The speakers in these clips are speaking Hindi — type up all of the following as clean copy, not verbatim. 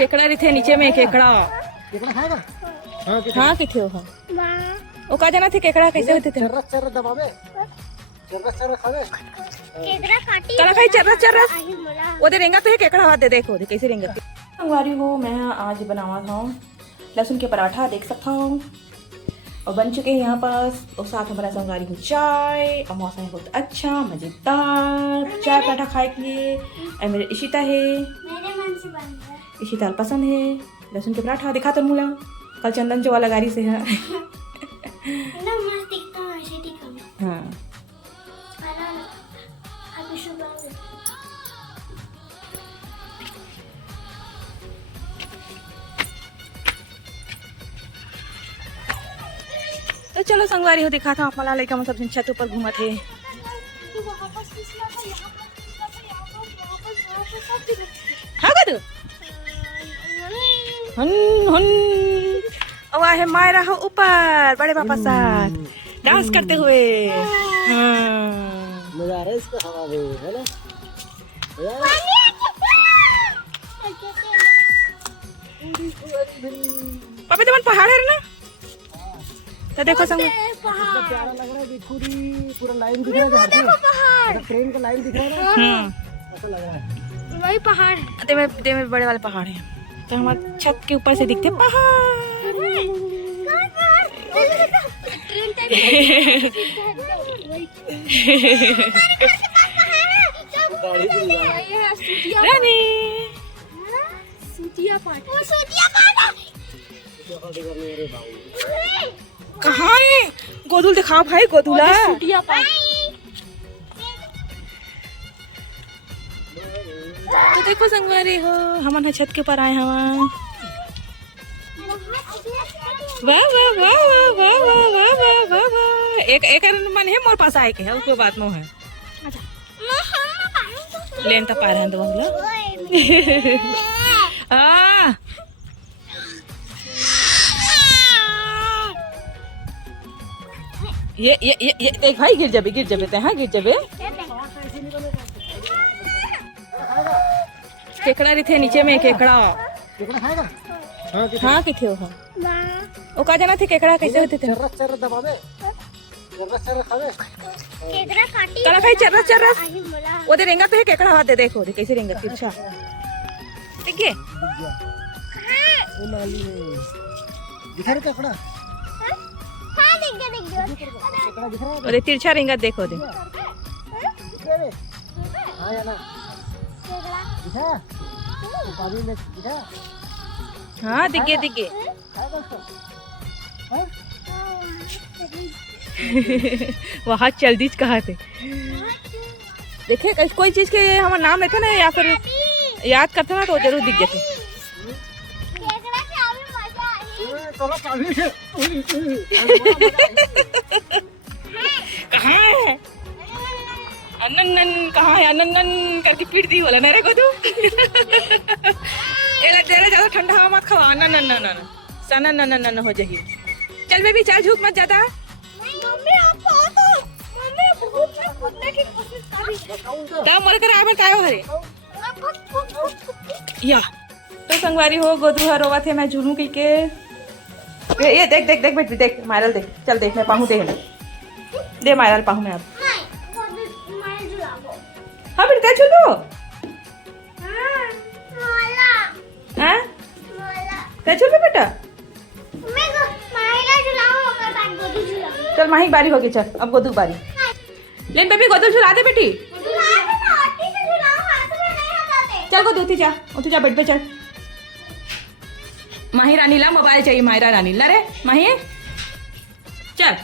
केकड़ा रही नीचे में केकड़ा केकड़ा खाएगा? हाँ किथे हो ओ का जाना थे केकड़ा कैसे होते थे चर्रस चर्रस दबावे, चर्रस चर्रस खावे। केकड़ा काटी कला खाई चर्रस चर्रस वो दे रेंगा तो है केकड़ा हाथ दे देखो दे कैसे रेंगा संगवारी हो। मैं आज बनावा था लहसुन के पराठा देख सकता हूँ और बन चुके हैं यहाँ पास और साथ हमारा संगवारी हो चाय और मौसम है बहुत अच्छा मजेदार चाय पराठा खाए के लिए। और मेरे इशिता है मेरे मन से बन रहा है। इशिता पसंद है लहसुन के पराठा दिखा तो मुला कल चंदन जो वाला गाड़ी से है एकदम मस्त दिखता है ऐसे ठीक है। हाँ अभी सुबह तो चलो संगवारी हो दिखा था अपना लड़का हम सब छत ऊपर घूमा थे। हाँ का तू हन हन और है मायरा हो ऊपर बड़े पापा साथ डांस करते हुए। हाँ मजा आ रहा है इसका हवा में, है ना? पापा तो पहाड़ है ना तो देखो संग कितना प्यारा लग रहा है। पूरा लाइन दिख रहा है, देखो ट्रेन का लाइन दिख रहा है ना, ऐसा लग रहा है। वही पहाड़ दे में बड़े वाले पहाड़ हैं तो हमारे छत के ऊपर से दिखते पहाड़। ट्रेन टाइप गाड़ी भी नहीं आ ये है सूटिया रानी सूटिया पाट वो सूटिया पाट रही। कहाँ है गोदुल दिखाओ भाई गोदुला सूटिया पाट। तो देखो संगवारी हो हम छत के ऊपर आए हम वाह वाह वाह वाह वाह वाह वाह वाह वाह वाह एक मन है मोर पास आए के है उसके बाद में है लेन तो पार है तो आ ये देख भाई गिर जाबे हाँ गिर जाबे केकड़ा रही नीचे में केकड़ा केकड़ा खाएगा? हाँ किथे हो ओ का जाना थे केकड़ा कैसे होते थे चर्रस चर्रस दबावे, चर्रस चर्रस खावे। केकड़ा काटी कला खाई चर्रस चर्रस वो दे रेंगा तो है केकड़ा हाथ दे देखो दे कैसे रेंगा तिरछा ठीक है। वो नाली में दिखा रहा केकड़ा, हां देख केकड़ा दिख रहा है। और तिरछा रेंगा देखो दे दिख रहा है? हाँ या ना? दिखा? तो पानी में दिखा? हाँ दिखे दिखे खाएगा उसको? हाँ? वहाँ चलदीज कहा थे देखे कोई चीज के हमारा नाम लेते ना या फिर याद करते ना तो जरूर दिख जाते। केकड़ा से अभी मजा आई। चलो पानी से कहाँ है अनन कहाँ है अनन करके पीट दी बोला ना रे को तू एला तेरे ज्यादा ठंडा हवा मत खावा अनन सना नन हो जाएगी। चल बेबी चल झूक मत ज्यादा। मम्मी आप तो मम्मी बहुत कूदने की कोशिश कर रही है। तब मोरे कर आबर काय हो हरे या तो संगवारी हो गोदू हरोवा थे मैं झूलू की के ये देख देख देख बेटी देख मायरल देख चल देख मैं पाहू दे मायरल पाहू मैं अब मैं जुलाबो। हाँ बेटा चलो हां मोला हाँ मोला क्या चलो बेटा मैं मारेगा जुलाओ मगर बाद गोदी जुलाओ। चल माही बारी होगी चल अब गोदू बारी लेन बेबी गोदू झुला दे बेटी जुलाओ ना हट्टी से जुलाओ हाथ में नहीं हो जाते। चल गोदू उठी जा बेड पे चल। माही रानी ला मोबाइल चाहिए माहिरा रानी ला रे माही चल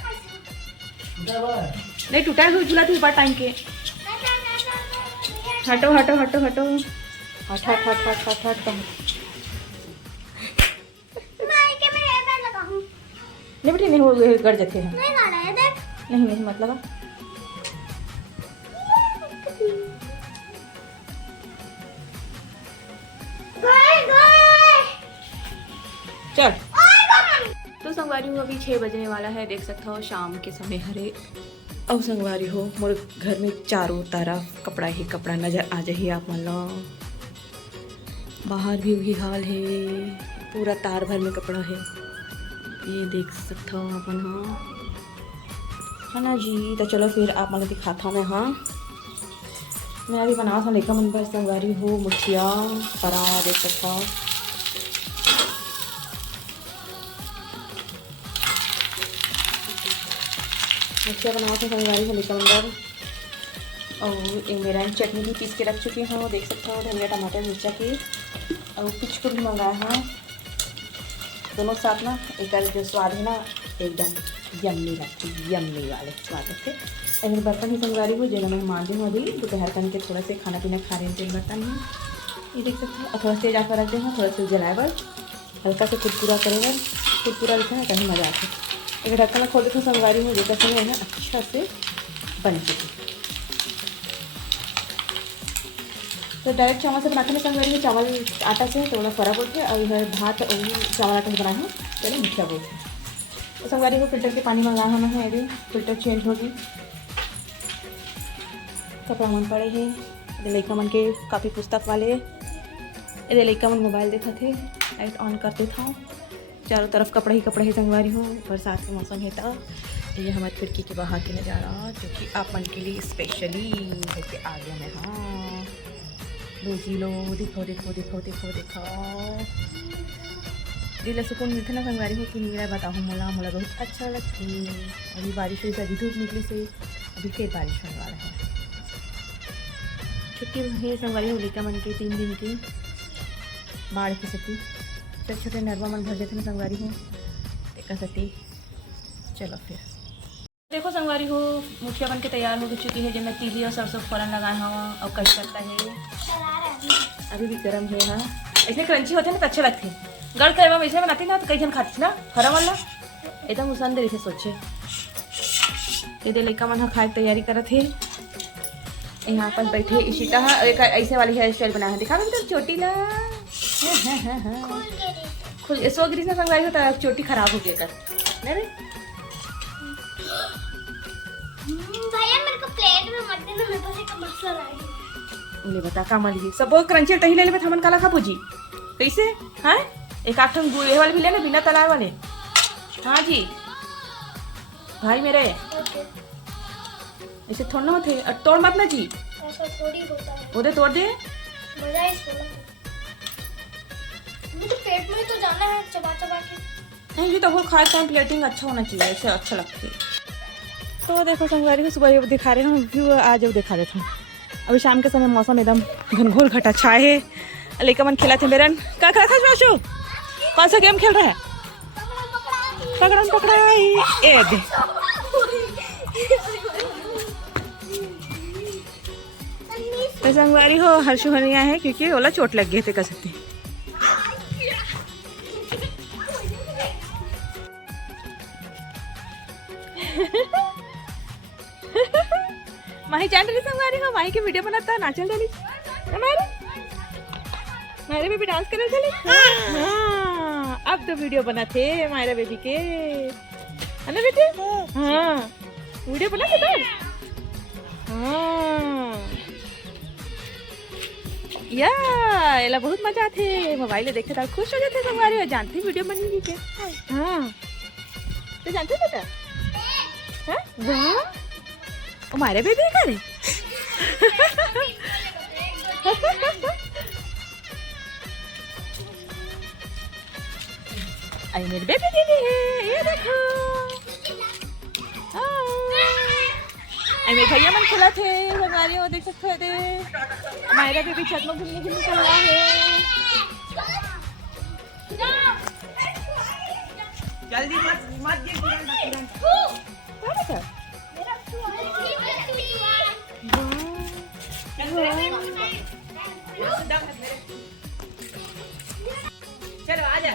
नहीं टूटा है झूला तू बार टाइम के हटो हटो हटो हटो हट हट हट हट हट हट मार के मैं हेयर बैंड लगाऊं। नहीं बेटी नहीं हो गए गड़ जाते हैं नहीं लगा है देख। नहीं नहीं मत लगा गए चल तो संगवारी हो अभी 6 बजने वाला है देख सकते हो शाम के समय हरे अब संगवारी हो मोर घर में चारों तरफ कपड़ा ही कपड़ा नजर आ जाइए आप मान लो बाहर भी वही हाल है, पूरा तार भर में कपड़ा है, ये देख सकते हो अपन। हाँ है ना जी। तो चलो फिर आप मुझे दिखाता हूँ मैं। हाँ मैं अभी बना था लेकर मन पर संगवारी हो मुठिया परा देख सकता हूँ। मुठिया बना था संगवारी हो लेकर मन पर, और एक मेरा चटनी भी पीस के रख चुकी हूँ, देख सकते हो धनिया टमाटर मिर्चा की, और कुछ को भी मंगाया है दोनों साथ ना। एक जो स्वाद है ना एकदम यम्मी लगती, यम्मी वाले स्वाद लगते। अगर बर्तन ही संगवारी हो जो मैं मान दूँ अभी दोपहर तन के थोड़ा से खाना पीना खा रहे हैं बर्तन में, ये देख सकते हो। और थोड़ा तेज आकर रखते हैं, थोड़ा सा जलाए बर हल्का से कुरकुरा करेगा, कुरकुरा रखा है कहीं मजा आते। एक ढक्कन खोल देते संगवारी हो जो समय है ना अच्छा से बन चुकी। तो डायरेक्ट चावल से बनाते हैं संगवारी में, चावल आटा से थोड़ा फरा बोलते हैं, और इधर भात और चावल आटा से बनाए हैं चलिए मुठिया बोलते हैं। तो संगवारी को फिल्टर के पानी मंगाया हमें है, अभी फिल्टर चेंज होगी। कपड़ा मन पड़े है, ये लड़का मन के काफ़ी पुस्तक वाले, ये लड़का मन मोबाइल देखा थे, लाइट ऑन करते था, चारों तरफ कपड़ा ही कपड़ा ही संगवारी हो। बरसात के मौसम है तो ये हमारी खिड़की के बाहर के नज़ारा जो कि आप मन के लिए स्पेशली लेके आ गया मैं। हाँ रोजी लो, देखो देखो देखो देखो देखो, दिल सुकून मिलते ना संगवारी हो कि नहीं बताओ। मोला मोला बहुत अच्छा लगती। अभी बारिश हुई से अभी धूप निकली से अभी फिर बारिश होने वाला है। छुट्टी है संगवारी हो लेकर मन के 3 दिन की बाढ़ की सती, छोटे छोटे नरवा मन भर जाते हैं संगवारी हो देखा सती। चलो फिर देखो संगवारी हो मुठिया बन के तैयार हो चुकी है, जब मैं तीली और सरसों फोरन लगाया हूँ और कश करता है अभी भी गर्म है। हाँ ऐसे क्रंची होते हैं ना तो अच्छे लगते हैं। गढ़ करवा में ऐसे बनाती ना तो कई जन खाती ना हरा वाला एकदम उसन दे सोचे। ये लड़का मन खाए तैयारी करत है, यहाँ पर बैठे इशिता है, एक ऐसे वाली हेयर स्टाइल बनाया है, दिखा तो चोटी ला खुल सो गिरी से संगवारी होता है, चोटी खराब हो गया कर अरे भैया मेरे को प्लेट में मत देना, मेरे पास एक मसला है। ले बता का मली सब क्रंची तही ले ले हमन काला खा पूजी कैसे हैं। एक आठ गुए वाले भी ले बिना तलाए वाले। हाँ जी भाई मेरे ऐसे थोड़ा ना होते, तोड़ मत ना जी, ऐसा थोड़ी होता है। वो दे तोड़ दे, मजा है इसको ना, मुझे पेट में तो जाना है चबा चबा के। नहीं जी तो वो खाए टाइम प्लेटिंग अच्छा होना चाहिए, ऐसे अच्छा लगती है। तो देखो संगवारी को सुबह दिखा रहे हैं व्यू, आज वो दिखा रहे थे। अभी शाम के समय मौसम एकदम घनघोर घटा छाए है। लेकर मन खेला थे मेरन क्या करा था शोशु, कौन सा गेम खेल रहा है? पकड़न पकड़ाई ए दे तो संगवारी हो हर्षु हनिया है क्योंकि ओला चोट लग गए थे कसते। माही जान रही संगवारी हो, माही की वीडियो बनाता नाचल रही हमारे बेबी डांस करे चले। हाँ अब तो वीडियो बना थे हमारे बेबी के है ना बेटे। हाँ वीडियो बना थे तो हाँ या एला बहुत मजा थे, मोबाइल देखे था खुश हो जाते संगवारी हो, जानती वीडियो बनेगी के। हाँ तो जानते बेटा हाँ वाह हमारे बेबी करे आई मेरे बेबी दीदी है, ये देखो आई मेरे भैया मन खेला थे संगवारी हो देख सकते थे। हमारा बेबी छत में घूमने के लिए चल रहा है। जल्दी मत चलो आजा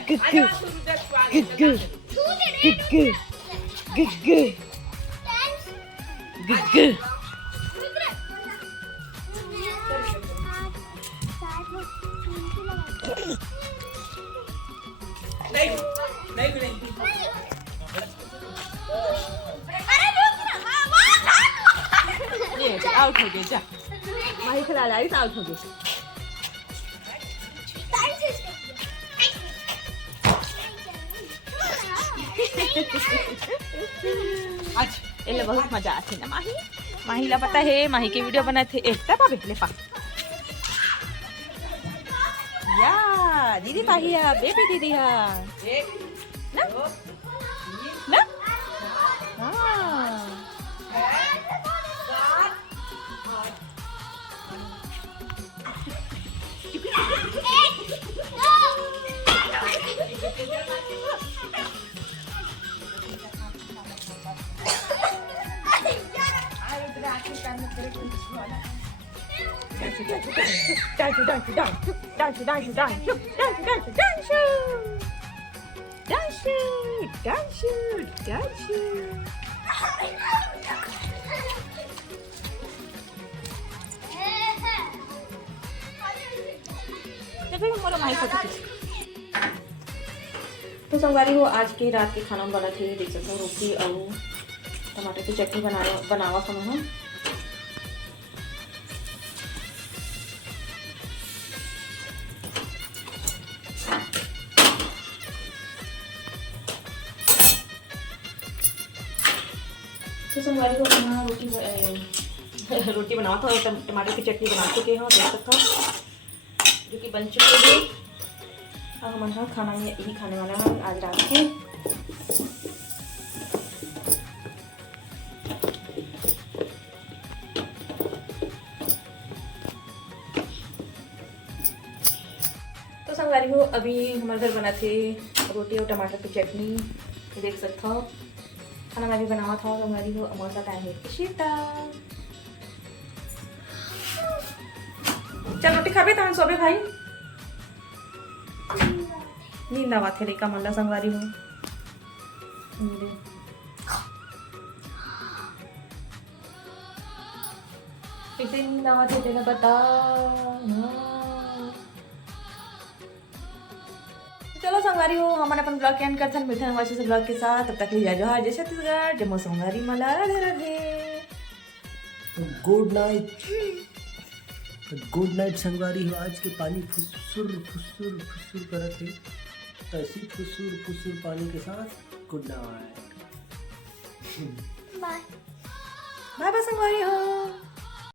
आउट हो गए जा माही खिला लाई आउट हो गए। एले बहुत मजा आथे ना माही माही ला पता है माही के वीडियो बनाए थे एकता पाबे ले पा या दीदी पाहिया बेबी दीदी हा ना ना हाँ तो संगवारी हो आज के रात के खाना बना थे देख सकते हो रोटी और टमाटर की चटनी बनावा समय हम तो संगवारी को यहाँ रोटी बनावा था और टमाटर की चटनी बना चुके हैं देख सकते हो जो कि बन चुके हैं। अब हम यहाँ खाना यही खाने वाला है आज रात के। तो संगवारी हो अभी हमारे घर बना थे रोटी और टमाटर की चटनी देख सकते हो खाना मैं भी बनावा था और हमारी हो अमौसा टाइम है शीता चल रोटी खाबे तो सोबे भाई नींद आवा थे रेका मल्ला संगवारी हो कैसे नींद आवा थे तेरा बता चलो संगवारी हो हमारे अपन ब्लॉग के एंड करते हैं मिलते हैं वाशी से ब्लॉग के साथ तब तक लिए जय जय छत्तीसगढ़ जम्मू संगवारी मला राधे राधे गुड नाइट संगवारी हो आज के पानी फुसुर फुसुर फुसुर करत है तैसी फुसुर फुसुर पानी के साथ good night bye bye bye संगवारी हो।